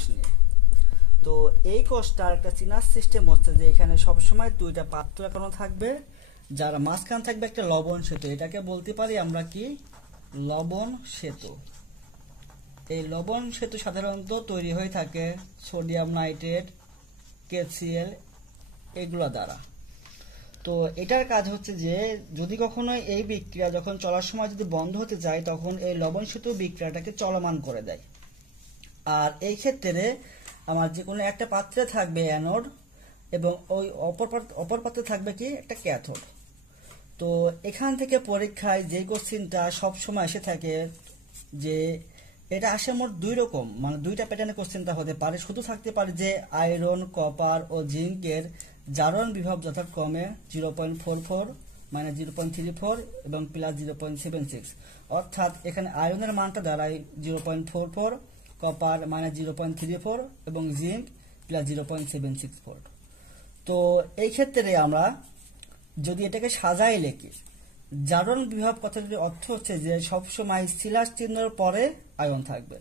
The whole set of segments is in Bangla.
কোষ নিয়ে। তো এই কোষটার একটা চিনার সিস্টেম হচ্ছে যে এখানে সবসময় দুইটা পাত্র এখনো থাকবে, যার মাঝখান থাকবে একটা লবণ সেতু। এটাকে বলতে পারি আমরা কি লবণ সেতু। এই লবণ সেতু সাধারণত তৈরি হয়ে থাকে সোডিয়াম নাইট্রেট, KCl এগুলো দ্বারা। তো এটার কাজ হচ্ছে যে যদি কখনো এই বিক্রিয়া যখন চলার সময় যদি বন্ধ হতে যায় তখন এই লবণ সেতু বিক্রিয়াটাকে চলমান করে দেয়। আর এই ক্ষেত্রে আমার যে কোনো একটা পাত্রে থাকবে অ্যানোড এবং ওই অপর পাত্রে থাকবে কি একটা ক্যাথোড। তো এখান থেকে পরীক্ষায় যে কোশ্চিনটা সবসময় এসে থাকে যে এটা আসে মোট দুই রকম, মানে দুইটা প্যাটার্নে কোশ্চেনটা হতে পারে। শুধু থাকতে পারে যে আয়রন, কপার ও জিঙ্কের জারণ বিভব যথাক্রমে 0.44 মানে 0.34 এবং প্লাস 0.76, অর্থাৎ এখানে আয়রনের মানটা দাঁড়ায় 0.44, কপার মানে 0.34 এবং জিঙ্ক প্লাস 0.764। তো এই ক্ষেত্রে আমরা যদি এটাকে সাজাই লিখি, জারণ বিভব কথাটির অর্থ হচ্ছে যে সবসময় স্ল্যাশ চিহ্নের পরে আয়ন থাকবে।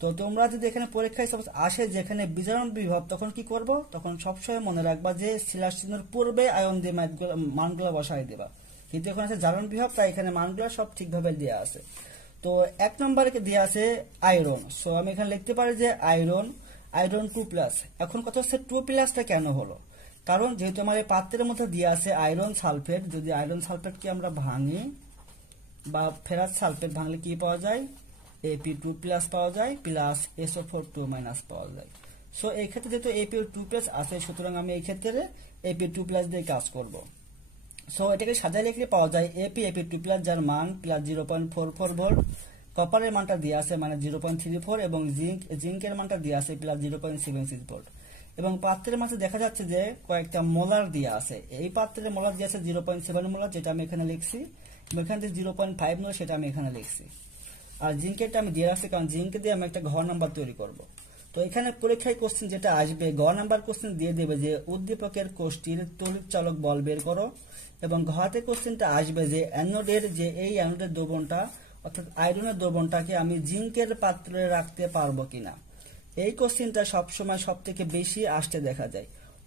তো তোমরা যদি এখানে পরীক্ষায় সাপোজ আসে যে এখানে বিজারণ বিভব, তখন কি করব, তখন সবসময় মনে রাখবা যে স্ল্যাশ চিহ্নের পূর্বে আয়ন দিয়ে মানগুলো বসাই দেবা। কিন্তু এখন আছে জারণ বিভব, তাই এখানে মানগুলো সব ঠিকভাবে দেওয়া আছে। তো 1 নম্বরে দেওয়া আছে আয়রন। সো আমি এখানে লিখতে পারি যে আয়রন 2+। এখন কথা হচ্ছে 2+টা কেন হলো, কারণ যেহেতু আমার এই পাত্রের মধ্যে দিয়ে আছে আয়রন সালফেট, যদি আয়রন সালফেটকে আমরা ভাঙি বা ফেরাস সালফেট ভাঙলে কি পাওয়া যায়, Ap2+ পাওয়া যায় প্লাস SO4 2- পাওয়া যায়। সো এই ক্ষেত্রে যেহেতু Ap2+ আছে, সুতরাং আমি এই ক্ষেত্রে Ap2+ দিয়ে কাজ করব। সো এটাকে সাজায় লিখলে পাওয়া যায় Ap2+, যার মান প্লাস 0.44 ভোল্ট, কপারের মানটা দিয়ে আছে মানে 0.34 এবং জিঙ্কের মানটা দিয়ে আছে প্লাস 0.76 ভোল্ট। এবং পাত্রের মাঝে দেখা যাচ্ছে যে কয়েকটা মোলার দিয়ে আছে। এই পাত্রের মোলার দিয়ে আছে 0.7 মোলার, যেটা আমি এখানে লিখছি, এবং এখান থেকে 0.5 মোলার, সেটা আমি এখানে লিখছি। আর জিঙ্কেরটা আমি দিয়ে রাখছি কারণ জিঙ্ক দিয়ে আমি একটা ঘর নাম্বার তৈরি করব। তো এখানে পরীক্ষায় কোশ্চেন যেটা আসবে, ঘ নাম্বার কোশ্চেন দিয়ে দেবে যে উদ্দীপকের কোষটির তড়িৎ চালক বল বের করো, এবং ঘতে কোশ্চেনটা আসবে যে অ্যানোডের যে এই অ্যানোডের দ্রবণটা অর্থাৎ আয়রনের দ্রবণটাকে আমি জিঙ্কের পাত্রে রাখতে পারবো কিনা। এই কোশ্চেনটা সবসময় সব থেকে বেশি আসতে দেখা যায়।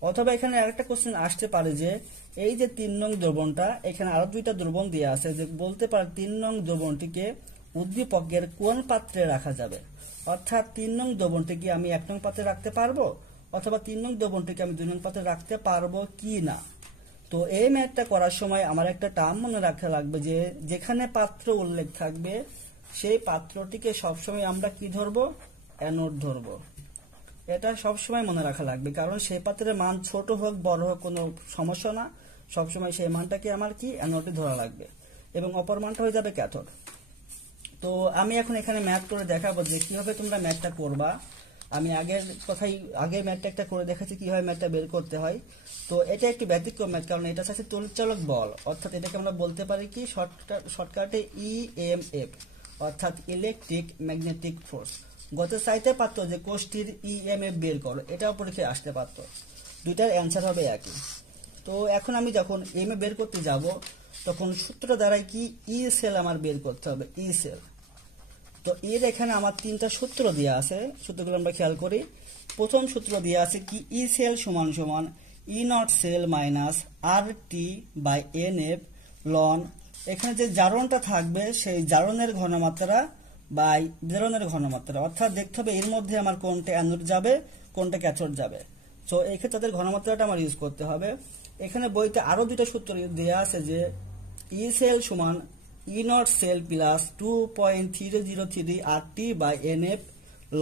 অথবা এখানে আরেকটা কোশ্চেন আসতে পারে যে এই যে 3 নং দ্রবণটা, এখানে আরো দুইটা দ্রবণ দিয়ে আছে, যে বলতে পারে 3 নং দ্রবণটিকে উদ্দীপকের কোন পাত্রে রাখা যাবে, অর্থাৎ 3 নং দ্রবণটিকে আমি 1 নং পাত্রে রাখতে পারবো অথবা 3 নং দ্রবণটিকে আমি 2 নং পাত্রে রাখতে পারবো কি না। তো এই ম্যাথটা করার সময় আমার একটা টার্ম মনে রাখা লাগবে যে যেখানে পাত্র উল্লেখ থাকবে সেই পাত্রটিকে সবসময় আমরা কি ধরবো, অ্যানোড ধরবো। এটা সবসময় মনে রাখা লাগবে, কারণ সেই পাত্রের মান ছোট হোক বড় হোক কোনো সমস্যা না, সবসময় সেই মানটাকে আমার কি অ্যানোডে ধরা লাগবে, এবং অপর মানটা হয়ে যাবে ক্যাথোড। তো আমি এখন এখানে ম্যাথ করে দেখাবো যে কিভাবে তোমরা ম্যাথটা করবা। আমি আগের ম্যাথটা একটা করে দেখাচ্ছি কিভাবে ম্যাথটা বের করতে হয়। তো এটা একটি ব্যতিক্রম ম্যাথ, কারণ এটা হচ্ছে তড়িৎচালক বল, অর্থাৎ এটাকে আমরা বলতে পারি কি শর্টকাটে EMF, অর্থাৎ ইলেকট্রিক ম্যাগনেটিক ফোর্স। গত চাইতে পারতো যে কোষটির EMF বের করো, এটাও পরীক্ষায় আসতে পারতো, দুইটার অ্যান্সার হবে একই। তো এখন আমি যখন EMF বের করতে যাব তখন সূত্রটা দ্বারাই কি ই সেল আমার বের করতে হবে, ই সেল। তো এর এখানে আমার 3টা সূত্র দেওয়া আছে, সূত্রগুলো আমরা খেয়াল করি। প্রথম সূত্র দেওয়া আছে কি ই সেল সমান সমান E0 sell minus RT/NF loan, এখানে যে জারণটা থাকবে সেই জারণের ঘনমাত্রা বাই বিজারণের ঘনমাত্রা, অর্থাৎ দেখতে হবে এর মধ্যে আমার কোনটা অ্যানোড যাবে কোনটা ক্যাথোড যাবে। তো এই ক্ষেত্রে তাদের ঘনমাত্রাটা আমার ইউজ করতে হবে। এখানে বইতে আরো দুটো সূত্র দেওয়া আছে যে ই সেল সমান E0 sell plus 2.303 RT/NF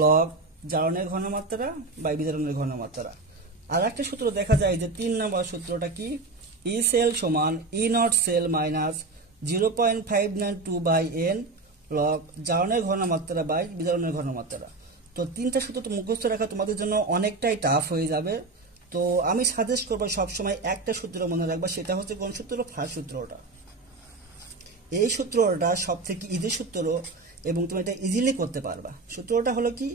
log জারণের ঘনমাত্রা বাই বিজারণের ঘনমাত্রা। আর একটা সূত্র দেখা যায় যে 3 নম্বর সূত্রটা কি ই সেল সমান E0 sell minus 0.592/N log জারণের ঘনমাত্রা বাই বিজারণের ঘনমাত্রা। তো 3টা সূত্র তো মুখস্থ রাখা তোমাদের জন্য অনেকটাই টাফ হয়ে যাবে। তো আমি সাজেস্ট করবো সবসময় একটা সূত্র মনে রাখবা, সেটা হচ্ছে কোন সূত্র, ফার্স্ট সূত্রটা। এই সূত্রটা সব থেকে ইজি সূত্র এবং তুমি এটা ইজিলি করতে পারবা। সূত্রটা হলো কি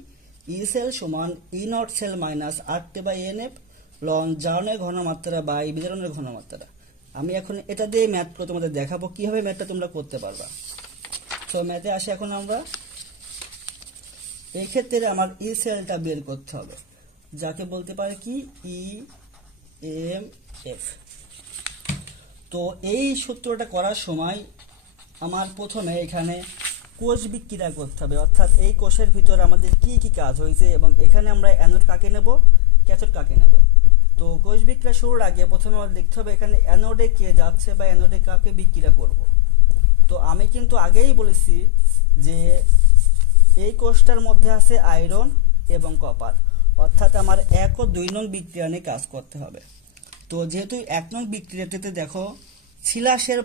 ই সেল সমান E0 sell minus RT/NF loan জারণের ঘনমাত্রা বাই বিজারণের ঘনমাত্রা। আমি এখন এটা দিয়ে ম্যাথ করে তোমাদের দেখাবো কিভাবে ম্যাথটা তোমরা করতে পারবা। তো ম্যাথে আসে এখন আমরা এই ক্ষেত্রে আমার ই সেলটা বের করতে হবে, যাকে বলতে পারে কি EMF। তো এই সূত্রটা করার সময় আমার প্রথমে এখানে কোষ বিক্রিয়া করতে হবে, অর্থাৎ এই কোষের ভিতরে আমাদের কি কি কাজ হয়েছে এবং এখানে আমরা অ্যানোড কাকে নেব, ক্যাথোড কাকে নেব। তো কোষ বিক্রিয়া শুরুর আগে প্রথমে আমাদের দেখতে হবে এখানে অ্যানোডে কে যাচ্ছে বা অ্যানোডে কাকে বিক্রিয়া করব। তো আমি কিন্তু আগেই বলেছি যে এই কোষটার মধ্যে আছে আয়রন এবং কপার, অর্থাৎ আমার 1 ও 2 নং বিক্রিয়া নিয়ে কাজ করতে হবে। তো যেহেতু 1 নং বিক্রিয়াটিতে দেখো সিলাসের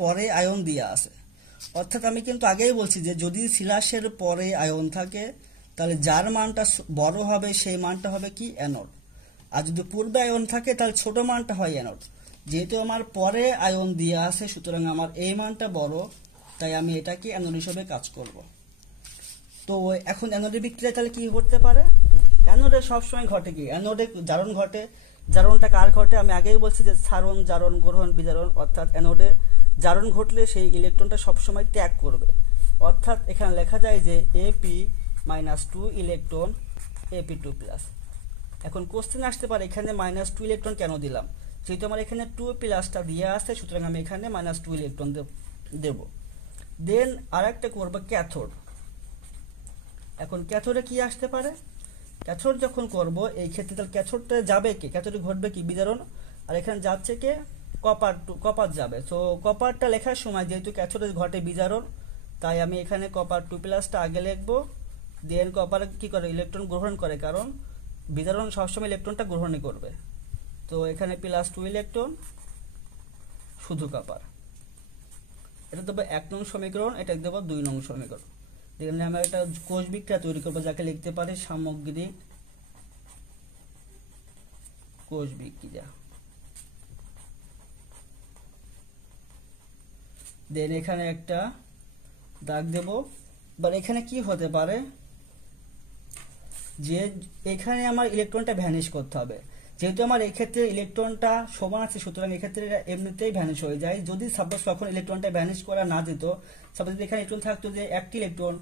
পরে আয়ন দিয়ে আছে, অর্থাৎ আমি কিন্তু আগেই বলছি যে যদি সিলাসের পরে আয়ন থাকে তাহলে যার মানটা বড় হবে সেই মানটা হবে কি অ্যানোড, আর যদি পূর্বে আয়ন থাকে তাহলে ছোট মানটা হয় অ্যানোড। যেহেতু আমার পরে আয়ন দিয়ে আছে সুতরাং আমার এই মানটা বড়, তাই আমি এটাকে অ্যানোড হিসেবে কাজ করব। তো এখন অ্যানোডের বিক্রিয়া তাহলে কি ঘটতে পারে, অ্যানোডে সবসময় ঘটে কি, অ্যানোডে জারণ ঘটে। জারণটা কার ঘটে, আমি আগেই বলছি যে ছাড়ন, জারণ, গ্রহণ, বিজারণ, অর্থাৎ অ্যানোডে জারণ ঘটলে সেই ইলেকট্রনটা সবসময় ত্যাগ করবে, অর্থাৎ এখানে লেখা যায় যে Ap-2 ইলেকট্রন Ap2+। এখন কোশ্চেন আসতে পারে এখানে -2 ইলেকট্রন কেন দিলাম, যেহেতু আমার এখানে 2+টা দিয়ে আসছে সুতরাং আমি এখানে -2 ইলেকট্রন দেব। দেন আরেকটা করব ক্যাথোড। এখন ক্যাথোডে কি আসতে পারে, ক্যাথোড যখন করব এই ক্ষেত্রে তাহলে ক্যাথোডটা যাবে কি, ক্যাথোডে ঘটবে কি বিজারণ, আর এখানে যাচ্ছে কে কপার যাবে। তো কপারটা লেখার সময় যেহেতু ক্যাথোডে ঘটে বিজারণ তাই আমি এখানে copper2+টা আগে লিখব। দেন কপার কি করে, ইলেকট্রন গ্রহণ করে, কারণ বিজারণ সবসময় ইলেকট্রনটা গ্রহণই করবে। তো এখানে +2 ইলেকট্রন শুধু কপার, এটা দেবো 1 নং সমীকরণ, এটা দেবো 2 নং সমীকরণ। এখানে আমরা একটা কোষ বিক্রিয়া তৈরি করবো যাকে লিখতে পারি সামগ্রিক কোষ বিক্রিয়া। দেন এখানে একটা দাগ দেব। এবার এখানে কি হতে পারে যে এখানে আমার ইলেকট্রনটা ভ্যানিশ করতে হবে, যেহেতু আমার এই ক্ষেত্রে ইলেকট্রনটা সমান আছে সুতরাং এই ক্ষেত্রে এটা এমনিতেই ভ্যানিশ হয়ে যায়। যদি সাপোজ কখন ইলেকট্রনটা ভ্যানিশ করা না যেত, সাপোজ যদি এখানে ইলেকট্রন থাকতো যে 1টি ইলেকট্রন,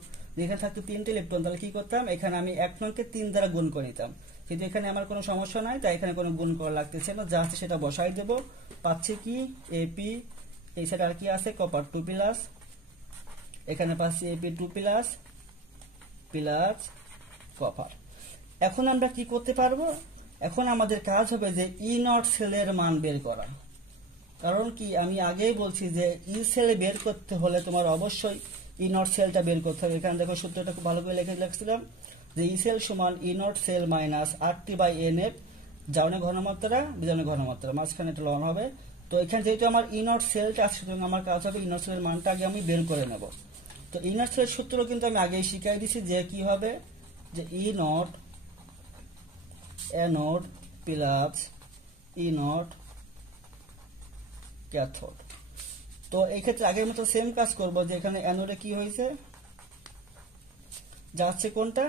এখানে থাকতো 3টি ইলেকট্রন, তাহলে কি করতাম, এখানে আমি 1 নংকে 3 দ্বারা গুণ করে নিতাম। কিন্তু এখানে আমার কোনো সমস্যা নাই, তাই এখানে কোনো গুণ করা লাগতেছে না, যা আছে সেটা বসাই দেব। পাচ্ছি কি Ap, এই সাইড আর কি আছে copper2+, এখানে পাচ্ছি Ap2+ প্লাস কপার। এখন আমরা কি করতে পারবো, এখন আমাদের কাজ হবে যে E0 সেলের মান বের করা। কারণ কি আমি আগেই বলছি যে ই সেল বের করতে হলে তোমার অবশ্যই E0 সেলটা বের করতে হবে। এখানে দেখো সূত্রটা খুব ভালো করে লিখছিলাম যে ই সেল সমান E0 সেল মাইনাস RT/NF, জারণের ঘনমাত্রা বিজারণের ঘনমাত্রা, মাঝখানে একটা লন হবে। তো এখানে যেহেতু আমার E0 সেলটা আছে সুতরাং আমার কাজ হবে E0 সেলের মানটা আগে আমি বের করে নেব। তো E0 সেলের সূত্র কিন্তু আমি আগেই শিখিয়ে দিয়েছি যে কি হবে, যে E0 anode plus E0 cathode. তো এই ক্ষেত্রে আগের মতো সেম কাজ করব, যে এখানে অ্যানোডে কি হয়েছে, যাচ্ছে কোনটা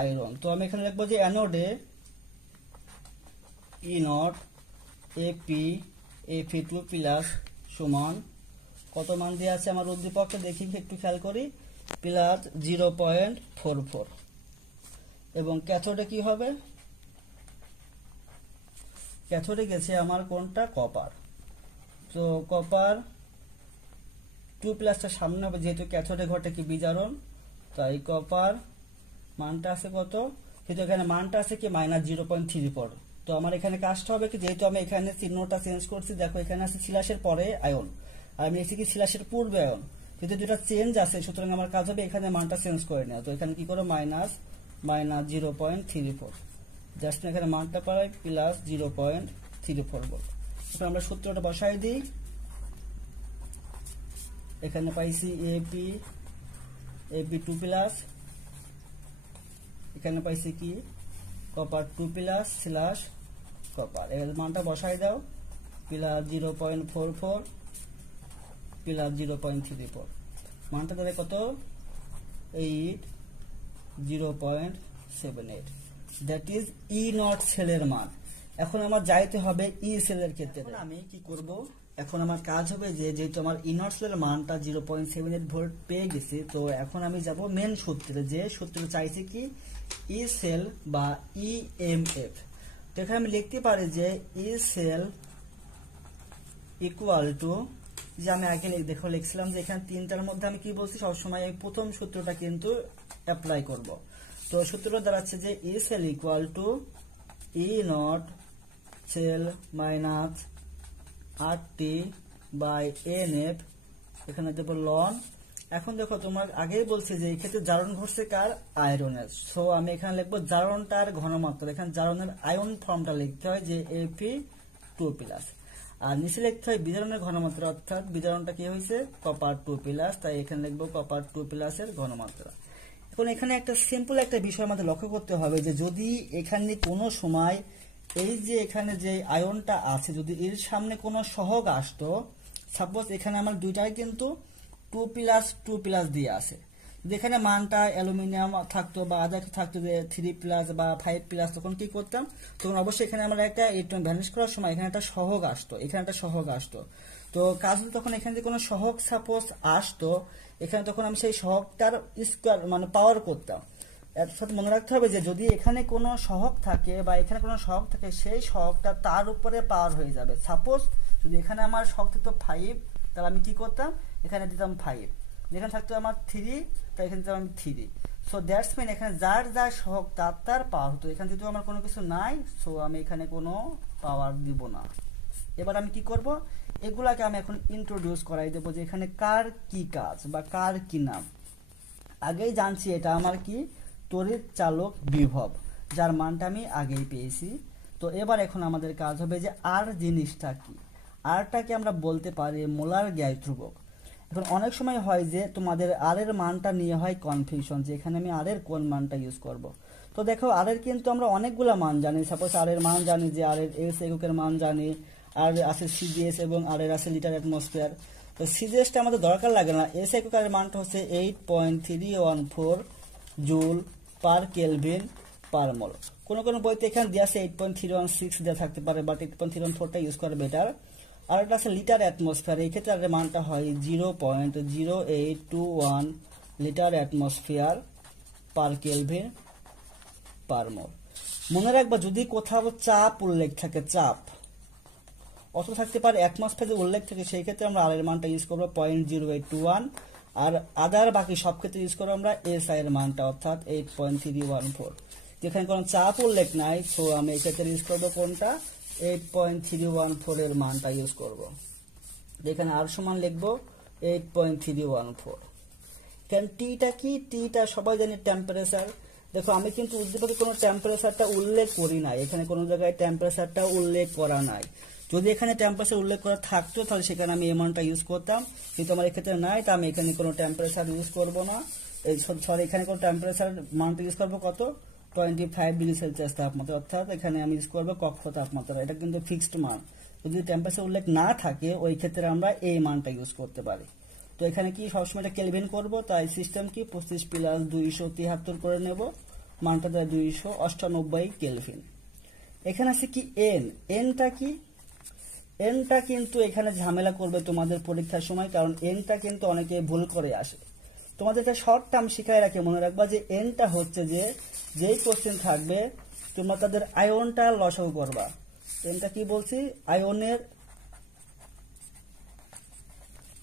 আয়রন। তো আমি এখানে লিখবো যে অ্যানোডে E0 Ap2+ সমান কত মান দিয়ে আছে আমার উদ্দীপকটা দেখি একটু খেয়াল করি, +0.44। এবং ক্যাথোডে কি হবে, ক্যাথোডে গেছে আমার কোনটা কপার। তো copper2+টা সামনে হবে যেহেতু ক্যাথোডে ঘটে কি বিজারণ, তাই কপার মানটা আছে কত, কিন্তু এখানে মানটা আছে কি -0.34। তো আমার এখানে কাজটা হবে কি, যেহেতু আমি এখানে চিহ্নটা চেঞ্জ করছি, দেখো এখানে আছে সিলাসের পরে আয়ন আর আমি লিখছি কি সিলাসের পূর্বে আয়ন, কিন্তু দুটো চেঞ্জ আছে সুতরাং আমার কাজ হবে এখানে মানটা চেঞ্জ করে নেওয়া। তো এখানে কি করো -0.34, জাস্ট এখানে মানটা পাই +0.34 বল। এখন আমরা সূত্রটা বসাই দিই, এখানে পাইছি Ap2+, এখানে পাইছি কি copper2+ স্ল্যাশ কপার, এর মানটা বসাই দাও +0.44 +0.34, মানটা তাহলে কত 0.78, দ্যাট ইজ E0 সেলের মান। এখন আমার যাইতে হবে ই সেলের ক্ষেত্রে। আমি কি করব, এখন আমার কাজ হবে যে যেহেতু আমার ইনভার্স সেলের মানটা 0.78 ভোল্ট পেয়ে গেছি, তো এখন আমি যাব মেন সূত্রে, যে সূত্র চাইছে কি ই সেল বা ইএমএফ। তো এখানে আমি লিখতে পারি যে ই সেল ইকুয়াল টু, যে আমি আগে দেখো লিখছিলাম যে এখানে তিনটার মধ্যে আমি কি বলছি, সবসময় এই প্রথম সূত্রটা কিন্তু অ্যাপ্লাই করব। তো সূত্রটা দাঁড়াচ্ছে যে E cell equal to E nought cell minus RT by NF, এখানে দেবো লন। এখন দেখো তোমার আগেই বলছি যে এই ক্ষেত্রে জারণ ঘটছে কার, আয়রনের। সো আমি এখানে লিখবো জারণটার ঘনমাত্রা, এখানে জারণের আয়ন ফর্মটা লিখতে হয় যে Fe2+, আর নিচে লিখতে হয় বিজারণের ঘনমাত্রা, অর্থাৎ বিজারণটা কি হয়েছে কপার 2+, তাই এখানে লিখবো কপার 2+ এর ঘনমাত্রা। এখন এখানে একটা সিম্পল একটা বিষয় আমাদের লক্ষ্য করতে হবে যে যদি এখানে কোনো সময় এই যে এখানে যে আয়নটা আছে যদি এর সামনে কোনো সহগ আসতো, সাপোজ এখানে আমার দুইটাই কিন্তু 2+2+ দিয়ে আছে, যদি এখানে মানটা অ্যালুমিনিয়াম থাকতো বা আদার থাকতো যে 3+ বা 5+, তখন কি করতাম, তখন অবশ্যই এখানে আমরা একটা ইলেকট্রন ভ্যানিশ করার সময় এখানে একটা সহগ আসতো, এখানে একটা সহগ আসতো। তো কাজ হলো তখন এখানে যে কোনো সহগ সাপোজ আসতো, এখানে তখন আমি সেই সহগটার স্কোয়ার মানে পাওয়ার করতাম। এর সাথে মনে রাখতে হবে যে যদি এখানে কোনো সহগ থাকে বা এখানে কোনো সহগ থাকে, সেই সহগটা তার উপরে পাওয়ার হয়ে যাবে। সাপোজ যদি এখানে আমার সহগ থাকতো 5, তাহলে আমি কি করতাম, এখানে দিতাম 5, যেখানে থাকতো আমার 3, তাই এখানে দিতাম আমি 3। সো দ্যাটস মিন এখানে যার যার সহগ তার তার পাওয়ার হতো, এখানে যেহেতু আমার কোনো কিছু নাই, সো আমি এখানে কোনো পাওয়ার দিব না। এবার আমি কি করব, এগুলাকে আমি এখন ইন্ট্রোডিউস করাই দেবো যে এখানে কার কি কাজ বা কার কি নাম। আগেই জানছি এটা আমার কি তড়িৎ চালক বিভব, যার মানটা আমি আগেই পেয়েছি। তো এবার এখন আমাদের কাজ হবে যে আর জিনিসটা কি, আরটাকে আমরা বলতে পারি মোলার গ্যাস ধ্রুবক। এখন অনেক সময় হয় যে তোমাদের আর এর মানটা নিয়ে হয় কনফিউশন, যে এখানে আমি আর এর কোন মানটা ইউজ করব। তো দেখো আর এর কিন্তু আমরা অনেকগুলো মান জানি, সাপোজ আর এর মান জানি যে আর এর এস এককের মান জানি, আর আছে সিজিএস এবং আর এর আছে লিটার অ্যাটমসফিয়ার। তো সিজিএসটা আমাদের দরকার লাগে না, এস এককের মানটা হচ্ছে 8.314 জুল পার কেলভিন পার মোল। কোন কোন বইতে এখানে দেওয়া আছে 8.316 দেওয়া থাকতে পারে, বাট 8.314টা ইউজ করে বেটার। আর এটা আছে লিটার অ্যাটমসফিয়ার, এই ক্ষেত্রে এর মানটা হয় 0.0821 litre atmosphere per kelvin per mole. মনে রাখবা যদি কোথাও চাপ উল্লেখ থাকে, চাপ অথবা থাকতে পারে অ্যাটমসফিয়ার উল্লেখ থাকে, সেই ক্ষেত্রে আমরা আর এর মানটা ইউজ করবো 0.0821, আর আদার বাকি সব ক্ষেত্রে ইউজ করবো আমরা এস আই এর মানটা, অর্থাৎ 8.314। যেখানে কোনো চাপ উল্লেখ নাই, তো আমি এক্ষেত্রে ইউজ করবো কোনটা, 8.314 এর মানটা ইউজ করব। এখানে আর সমান লিখবো 8.314। কারণ টিটা কি, টিটা সবাই জানি টেম্পারেচার। দেখো আমি কিন্তু উদ্দীপকে কোনো টেম্পারেচারটা উল্লেখ করি নাই, এখানে কোনো জায়গায় টেম্পারেচারটা উল্লেখ করা নাই। যদি এখানে টেম্পারেচার উল্লেখ করা থাকতো তাহলে সেখানে আমি এই মানটা ইউজ করতাম, কিন্তু আমার এক্ষেত্রে নাই, তা আমি এখানে কোনো টেম্পারেচার ইউজ করব না। সরি, এখানে কোনো টেম্পারেচার মানটা ইউজ করবো কত, 25 ডিগ্রি সেলসিয়াস তাপমাত্রা, অর্থাৎ এখানে আমি ইউজ করবো কক্ষ তাপমাত্রা, এটা কিন্তু ফিক্সড মান। যদি টেম্পারেচার উল্লেখ না থাকে ওই ক্ষেত্রে আমরা এই মানটা ইউজ করতে পারি। তো এখানে কি সবসময় এটা কেলভিন করবো, তাই সিস্টেম কি 25 প্লাস 273 করে নেব, মানটা দেয় 298 কেলভিন। এখানে আছে কি এন, এনটা কি, এনটা কিন্তু এখানে ঝামেলা করবে তোমাদের পরীক্ষার সময়, কারণ এনটা কিন্তু অনেকে ভুল করে আসে। তোমাদের একটা শর্ট টার্ম শিখাই রাখে, মনে রাখবা যে এনটা হচ্ছে যে যেই কোশ্চেন থাকবে তোমরা তাদের আয়নটা লসাগু করবা। এনটা কি বলছি, আয়নের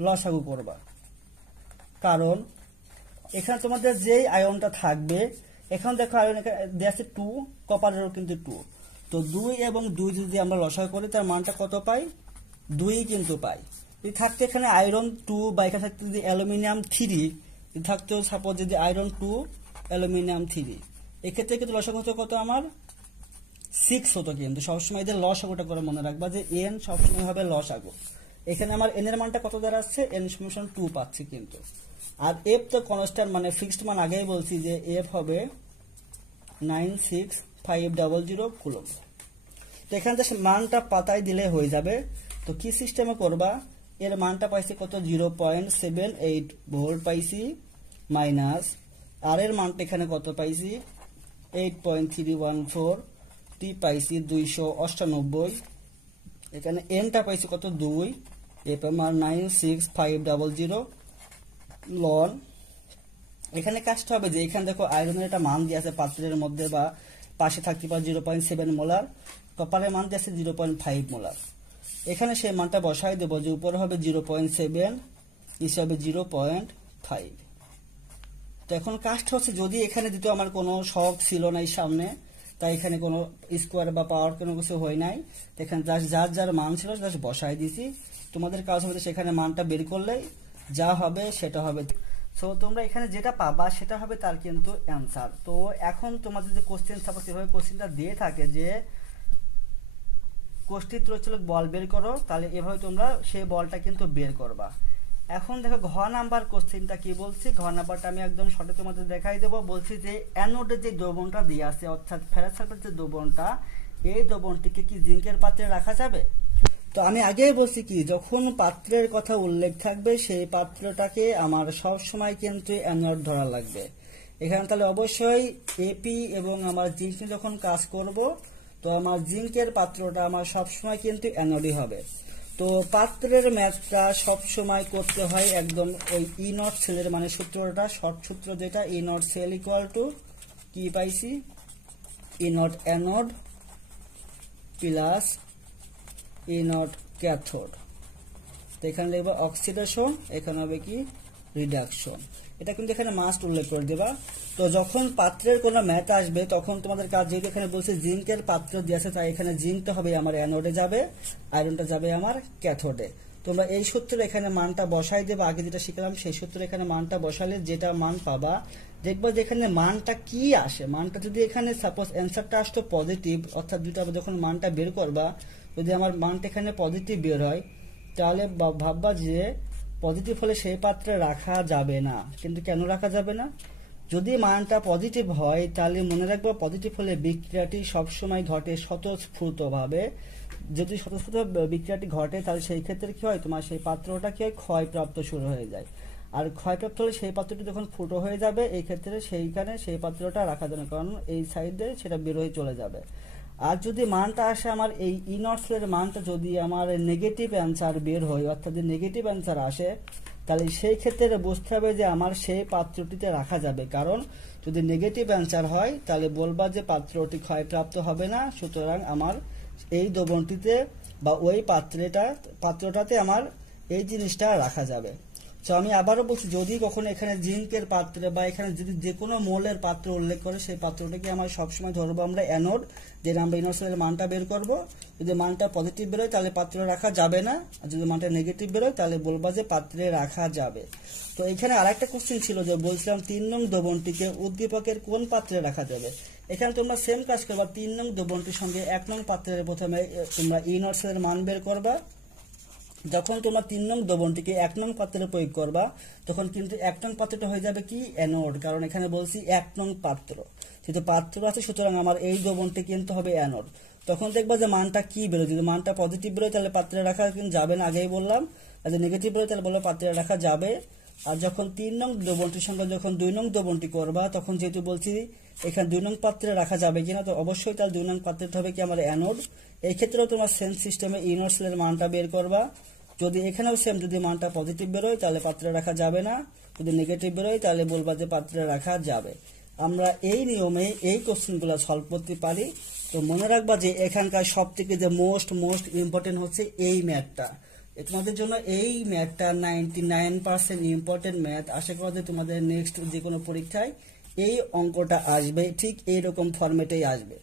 লসাগু করবা, কারণ এখানে তোমাদের যেই আয়নটা থাকবে, এখন দেখো আয়ন দেওয়া আছে 2, কপারেরও কিন্তু 2, তো 2 এবং 2 যদি আমরা লসাগু করি তার মানটা কত পাই, 2 কিন্তু পাই। যদি থাকতো এখানে আয়রন 2 বা এখানে থাকতো যদি অ্যালুমিনিয়াম 3 থাকতো, সাপোজ যদি আয়রন 2 অ্যালুমিনিয়াম 3, এক্ষেত্রে কিন্তু লসাগু হতো কত আমার 6 হতো। কিন্তু সবসময় এদের লসাগুটা করে মনে রাখবা যে এন সবসময় হবে লসাগু। এখানে আমার এন এর মানটা কত দাঁড়াচ্ছে, এন সমান 2 পাচ্ছি কিন্তু। আর এফ তো কনস্ট্যান্ট মানে ফিক্সড মান, আগেই বলছি যে এফ হবে 96500 কুলম্ব। তো এখান থেকে মানটা পাতায় দিলে হয়ে যাবে। তো কি সিস্টেমে করবা, এর মানটা পাইছি কত 0.78 ভোল্ট পাইছি, মাইনাস আর এর মানটা এখানে কত পাইছি 8.314, টি পাইছি 298, এখানে এনটা পাইছি কত 2, এরপর আমার 96500 লন। এখানে কাজটা হবে যে এখানে দেখো আয়রনের একটা মান দিয়ে আছে পাত্রের মধ্যে বা পাশে থাকতে পারে 0.7 মোলার, কপারের মান দিয়ে আছে 0.5 মোলার। এখানে সেই মানটা বসাই দেবো যে উপরে হবে 0.7, নিচে হবে 0.5। তো এখন কাজটা হচ্ছে যদি এখানে দিতে আমার কোনো শখ ছিল না এই সামনে, তাই এখানে কোনো স্কোয়ার বা পাওয়ার কোনো কিছু হয় নাই, এখানে যার যার মান ছিল জাস্ট বসাই দিছি। তোমাদের কাজ হবে সেখানে মানটা বের করলেই যা হবে সেটা হবে। সো তোমরা এখানে যেটা পাবা সেটা হবে তার কিন্তু অ্যান্সার। তো এখন তোমাদের যে কোশ্চেন সাপোজ এভাবে কোশ্চেনটা দিয়ে থাকে যে কোষ্ঠীত্রচলক বল বের করো, তাহলে এভাবে তোমরা সেই বলটা কিন্তু বের করবা। এখন দেখো ঘ নাম্বার কোশ্চেনটা কি বলছি, ঘ নাম্বারটা আমি একদম সঠিক তোমাদের দেখাই দেবো। বলছি যে অ্যানোডের যে দ্রবণটা দিয়ে আছে অর্থাৎ ফেরাস সালফেট যে দ্রবণটা, এই দ্রবণটিকে কি জিঙ্কের পাত্রে রাখা যাবে? তো আমি আগেই বলছি কি যখন পাত্রের কথা উল্লেখ থাকবে সেই পাত্রটাকে আমার সব সময় কিন্তু অ্যানোড ধরা লাগবে। এখানে তাহলে অবশ্যই এপি এবং আমার জিঙ্ক যখন কাজ করব, তো আমার জিঙ্কের পাত্রটা আমার সবসময় কিন্তু অ্যানোডই হবে। তো পাত্রের ম্যাথটা সবসময় করতে হয় একদম ওই ই নট সেলের মানে সূত্রটা, শর্ট সূত্র যেটা E nought cell equal to কি পাইছি, E nought anode plus E nought cathode. তো এখানে লিখবো অক্সিডেশন, এখানে হবে কি রিডাকশন। এটা কিন্তু এখানে মাস্ট উল্লেখ করে দেবা। তো যখন পাত্রের কোনো ম্যাথ আসবে তখন তোমাদের কাজ, যেহেতু এখানে বলছে জিঙ্কের পাত্র দিয়েছে তাই এখানে জিঙ্কটা হবে আমার অ্যানোডে যাবে, আয়রনটা যাবে আমার ক্যাথোডে। তোমরা এই সূত্রে এখানে মানটা বসাই দেবে, আগে যেটা শিখলাম সেই সূত্রে এখানে মানটা বসালে যেটা মান পাবা দেখবো যে এখানে মানটা কি আসে। মানটা যদি এখানে সাপোজ অ্যান্সারটা আসতো পজিটিভ, অর্থাৎ দুটো যখন মানটা বের করবা যদি আমার মানটা এখানে পজিটিভ বের হয় তাহলে ভাববা যে পজিটিভ হলে সেই পাত্রে রাখা যাবে না। কিন্তু কেন রাখা যাবে না? যদি মানটা পজিটিভ হয় তাহলে মনে রাখবো পজিটিভ হলে বিক্রিয়াটি সবসময় ঘটে স্বতঃস্ফূর্তভাবে। যদি স্বতঃস্ফূর্ত বিক্রিয়াটি ঘটে তাহলে সেই ক্ষেত্রে কি হয়, তোমার সেই পাত্রটা কি হয় ক্ষয়প্রাপ্ত শুরু হয়ে যায়। আর ক্ষয়প্রাপ্ত হলে সেই পাত্রটি যখন ফুটো হয়ে যাবে এই ক্ষেত্রে সেইখানে সেই পাত্রটা রাখা যাবে না, কারণ এই সাইডে সেটা বের হয়ে চলে যাবে। আর যদি মানটা আসে আমার এই ই নট সেলের মানটা যদি আমার নেগেটিভ অ্যান্সার বের হয়, অর্থাৎ যদি নেগেটিভ অ্যান্সার আসে তাহলে সেই ক্ষেত্রে বুঝতে হবে যে আমার সেই পাত্রটিতে রাখা যাবে। কারণ যদি নেগেটিভ অ্যান্সার হয় তাহলে বলবা যে পাত্রটি ক্ষয়প্রাপ্ত হবে না, সুতরাং আমার এই দ্রবণটিতে বা ওই পাত্রটাতে আমার এই জিনিসটা রাখা যাবে। তো আমি আবারও বলছি, যদি কখনো এখানে জিঙ্কের পাত্রে বা এখানে যদি যে কোনো মোলের পাত্র উল্লেখ করে সেই পাত্রটাকে আমার সবসময় ধরবো আমরা অ্যানোড, যে আমরা ইনোড সেলের মানটা বের করব। যদি মানটা পজিটিভ বেরোয় তাহলে পাত্রে রাখা যাবে না, আর যদি মানটা নেগেটিভ বেরোয় তাহলে বলবা যে পাত্রে রাখা যাবে। তো এখানে আরেকটা কোশ্চেন ছিল যে বলছিলাম 3 নং দ্রবণটিকে উদ্দীপকের কোন পাত্রে রাখা যাবে। এখানে তোমরা সেম কাজ করবা, 3 নং দ্রবণটির সঙ্গে 1 নং পাত্রের প্রথমে তোমরা ইনোড সেলের মান বের করবা। যখন তোমরা 3 নং দ্রবণটিকে 1 নং পাত্রে প্রয়োগ করবা তখন কিন্তু 1 নং পাত্রটা হয়ে যাবে কি অ্যানোড, কারণ এখানে বলছি 1 নং পাত্র, যেহেতু পাত্র আছে সুতরাং আমার এই দ্রবণটি কিন্তু হবে অ্যানোড। তখন দেখবা যে মানটা কি বেরোয়, যদি মানটা পজিটিভ বেরোয় তাহলে পাত্রে রাখা কিন্তু যাবে না, আগেই বললাম। আর যদি নেগেটিভ বেরোয় তাহলে বলবো পাত্রে রাখা যাবে। আর যখন 3 নং দ্রবণটির সঙ্গে যখন 2 নং দ্রবণটি করবা তখন যেহেতু বলছি এখানে 2 নং পাত্রে রাখা যাবে কিনা, তো অবশ্যই তাহলে 2 নং পাত্রটা হবে কি আমার অ্যানোড। এই ক্ষেত্রেও তোমার সেম সিস্টেমে ইনোড সেলের মানটা বের করবা। যদি এখানেও সেম, যদি মানটা পজিটিভ বেরোয় তাহলে পাত্রে রাখা যাবে না, যদি নেগেটিভ বেরোয় তাহলে বলবা যে পাত্রে রাখা যাবে। আমরা এই নিয়মে এই কোশ্চেনগুলো সলভ করতে পারি। তো মনে রাখবা যে এখানকার সব থেকে যে মোস্ট ইম্পর্টেন্ট হচ্ছে এই ম্যাথটা। তোমাদের জন্য এই ম্যাথটা 99% ইম্পর্টেন্ট ম্যাথ। আশা করা যে তোমাদের নেক্সট যে কোনো পরীক্ষায় এই অঙ্কটা আসবে, ঠিক এইরকম ফরম্যাটেই আসবে।